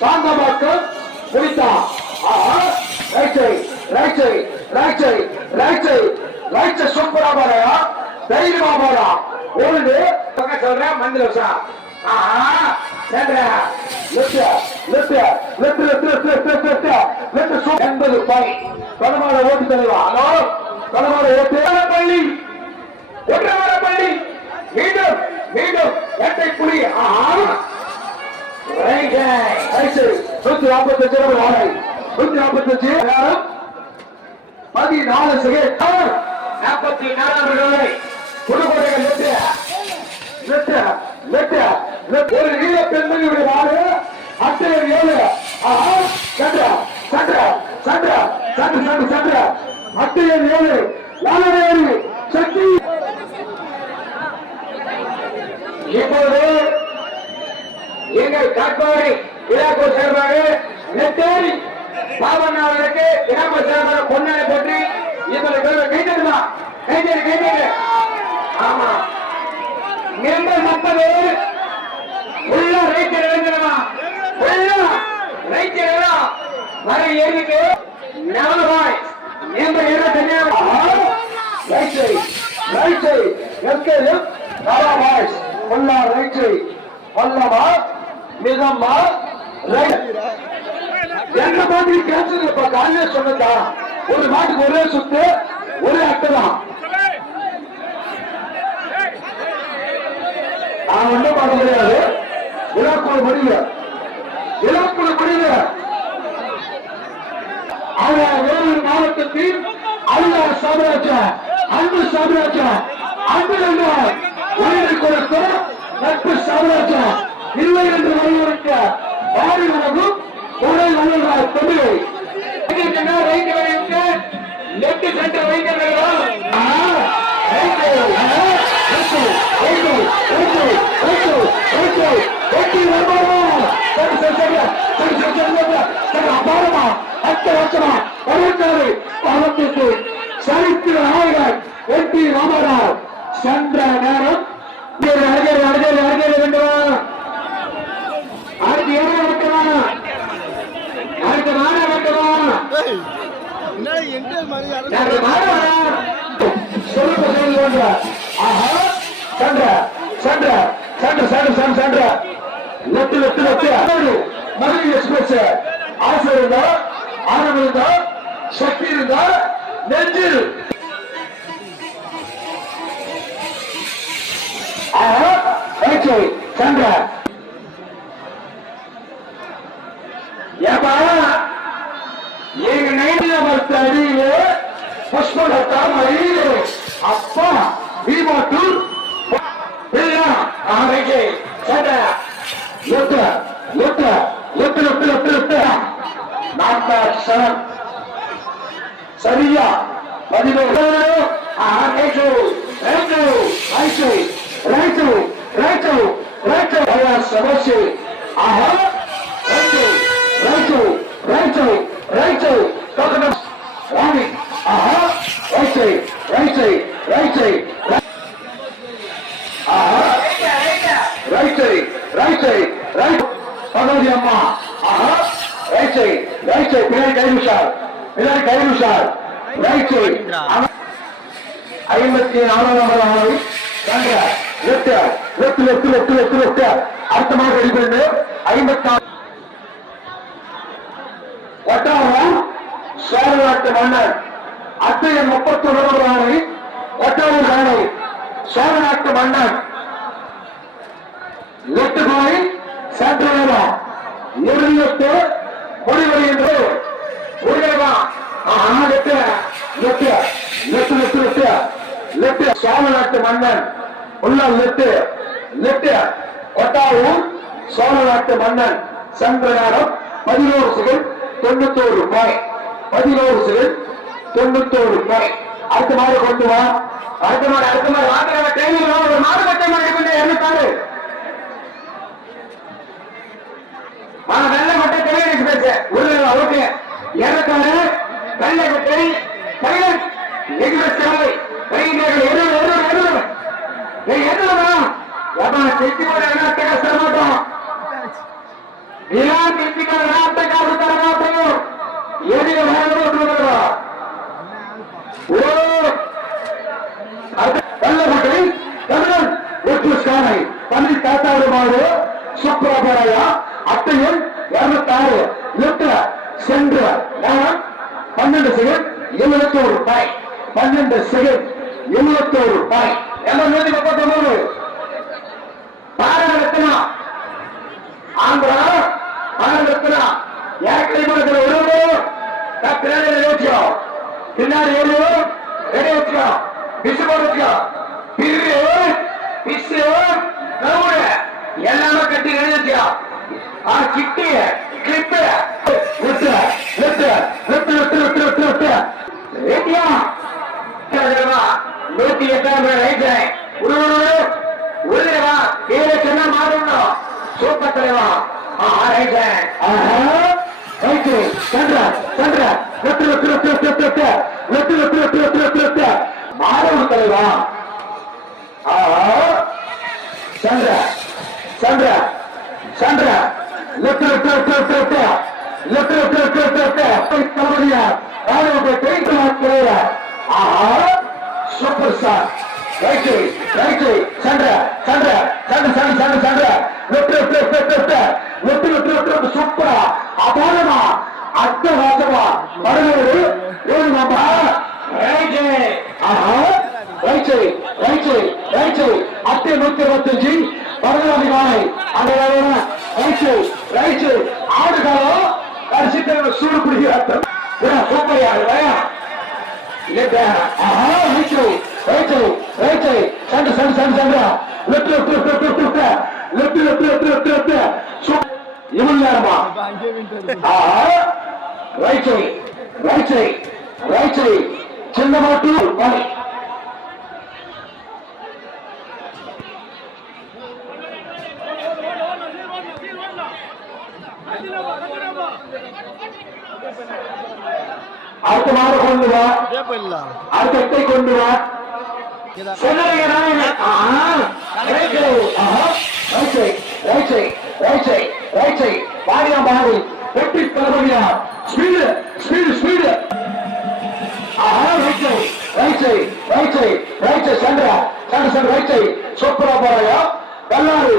சாந்தமாக்கம் முடித்தா சூப்பரா பாருயா தைரியமா போறா ஓடு சொல்றேன் மந்திர கடமாட ஓட்டு தலைவா கடமாட ஓட்டு பள்ளி பள்ளி மீண்டும் மீண்டும் இரட்டை புலி 145 ஆடை 145 14 செகண்ட் 44 ரூபாய் புதுக்கோட்டைகள் ஒரு ஈழ பெண்மணியுடைய நாடு அத்தனை 7 அத்தனை 7 சக்தி இப்போது எங்கள் காட்பாடி விழாக்குழு சார்பாக நெத்தேரி பாபண்ணா அவர்களுக்கு விழாக்குழு சார்பாக பொன்னாடை போற்றி இவர்கள் கைதட்டுமா கைதட்டு ஆமா மெம்பர் 30 உள்ள ரைட்டர் எழுந்துடமா உள்ள ரைட்டர் எல்லாம் வர ஏறிக்கு 4 பாய் மெம்பர் 25 ரைட் எஸ்கேஎம் 4 பாய் உள்ள ரைட் வல்லமா மிதமா என்ன மாதிரி கேன்சல் இப்ப காலையில சொன்னதா ஒரு நாட்டுக்கு ஒரே சுத்து ஒரே அட்டை தான் ஒன்றும் பார்க்க முடியாது விழாக்குழு முடியல வேறு மாவட்டத்தில் அல்லா சாம்ராஜ்யம் அன்பு சாம்ராஜ்யம் அன்பு உயிரை கொடுத்த நட்பு சாம்ராஜ்யம் இல்லை என்று வலியுறுத்த வாரி உணவும் உடல் வல்லுநர் தமிழை லெப்ட் சென்டர் சரித்திர நாயகர் என் டி ராமராவ் சென்ற நேரம் அடிக்க வேண்டும் ஆசை இருந்தா ஆர்வம் இருந்தா சக்தி இருந்தா நெஞ்சில் சந்திர எங்க நைட்டில பத்து அடியிலே புஷ்பலத்தா மயிலே அப்பா வீமாட்டூர் சரியா 11 సమస్య ఆహా రైట్ రామి ఆహా రైట్ ఆహా రైట్ పదవి అమ్మ ఆహా రైట్ పిల్లలు 5 నిమిషాలు రైట్ 54 அர்த்தமாக வெளிப்படு 56 சோழநாட்டு மன்னர் அத்தையன் 31 ஒட்டாளூர் ராணி சோழநாட்டு மன்னர் எட்டு கோயில் சென்றா இறுதியத்து முடிவெளி என்று சோழநாட்டு மன்னன் உள்ள ஒட்டாவூர் சோழநாட்டு மன்னன் சென்ற நேரம் 11 செகண்ட் 91 ரூபாய் 11 செகண்ட் 91 ரூபாய் அடுத்த மாதிரி கொண்டு வா அடுத்த மாதிரி ஒரு மாடு கட்டை மாதிரி கொண்டு இறந்துட்டாரு வெள்ளை மட்டும் தெரிய பேச உள்ள ஓகே இறக்காரு வெள்ளை கட்டை கையில் எக்ஸ்பிரஸ் சேவை செஞ்சு கூட என்ன பேச மாட்டோம் இரான் இந்திய நாட்டை காவல்துறையாகவும் எதிர கள்ளக்குட்டை தமிழன் வெற்றுஸ்கானை பள்ளி தாத்தாவுமாறு சுப்ரபராயா அத்தையன் 206 லிட்டர் சென்ற நேரம் 12 செகண்ட் 71 ரூபாய் 12 செகண்ட் 71 ரூபாய் எல்லாம் 139 பாரதரத்னா ஆந்திரா பாரதரத்னா ஏற்கனவே ஒரு பின்னாடி வச்சோ பின்னாடி ஒரு ரெடி வச்சோ பிசு போடுச்சோ பிரிவு பிசு கவுட எல்லாமே கட்டி ரெடி வச்சோ கிட்டி கிளிப்பு விட்டு விட்டு விட்டு விட்டு விட்டு விட்டு விட்டு ரெடியா 108 ரைட் உருவா கீழே சொன்னா மாறணும் சூப்பர் தலைவா ரைட் சந்திர சந்திர வெட்டு வெட்டு வெட்டு வெட்டு வெட்டு வெட்டு வெட்டு வெட்டு வெட்டு வெட்டு வெட்டு மாறணும் தலைவா சந்திர சந்திர சந்திர வெட்டு வெட்டு வெட்டு வெட்டு வெட்டு வெட்டு வெட்டு வெட்டு வெட்டு வெட்டு தலைவரியா ராணுவத்தை கைட்டு மாற்ற சூப்பர் ஸ்டார் ரைட் ரைட் சந்திர சந்திர சந்திர சந்திர சந்திர சந்திர வெட்டு வெட்டு வெட்டு வெட்டு வெட்டு வெட்டு வெட்டு வெட்டு சூப்பரா அபாரமா அட்டகாசமா பரவாயில்லை ஏழு மாமா ரைட் ரைட் ரைட் ரைட் அட்டை 125 பரவாயில்லை காலை அந்த ரைட் ரைட் ஆடு காலம் கடைசித்த சூடு பிடிக்கிறார் சூப்பர் யாரு சண்டை சண்டை சண்டை சண்டை left left left left left left left left left left இவன் யாருமா ரைட் ரைட் ரைட் சின்ன மாட்டு பணி அடுத்த மாடு கொண்டு வா அடுத்த எட்டை கொண்டு வா பாடியா பாடி வெட்டி தளபதியா ஸ்பீடு ஸ்பீடு ஸ்பீடு சந்திரா சந்திர சந்திர ரைட் சூப்பரா போறாயா கல்லாறு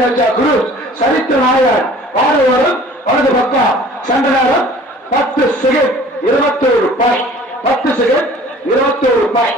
ராஜா குரு சரித்திர நாயர் பாடு வரும் வலது பக்கம் சந்திரநாதன் 10 செகண்ட் 21 ரூபாய் 10 செகண்ட் 21 ரூபாய்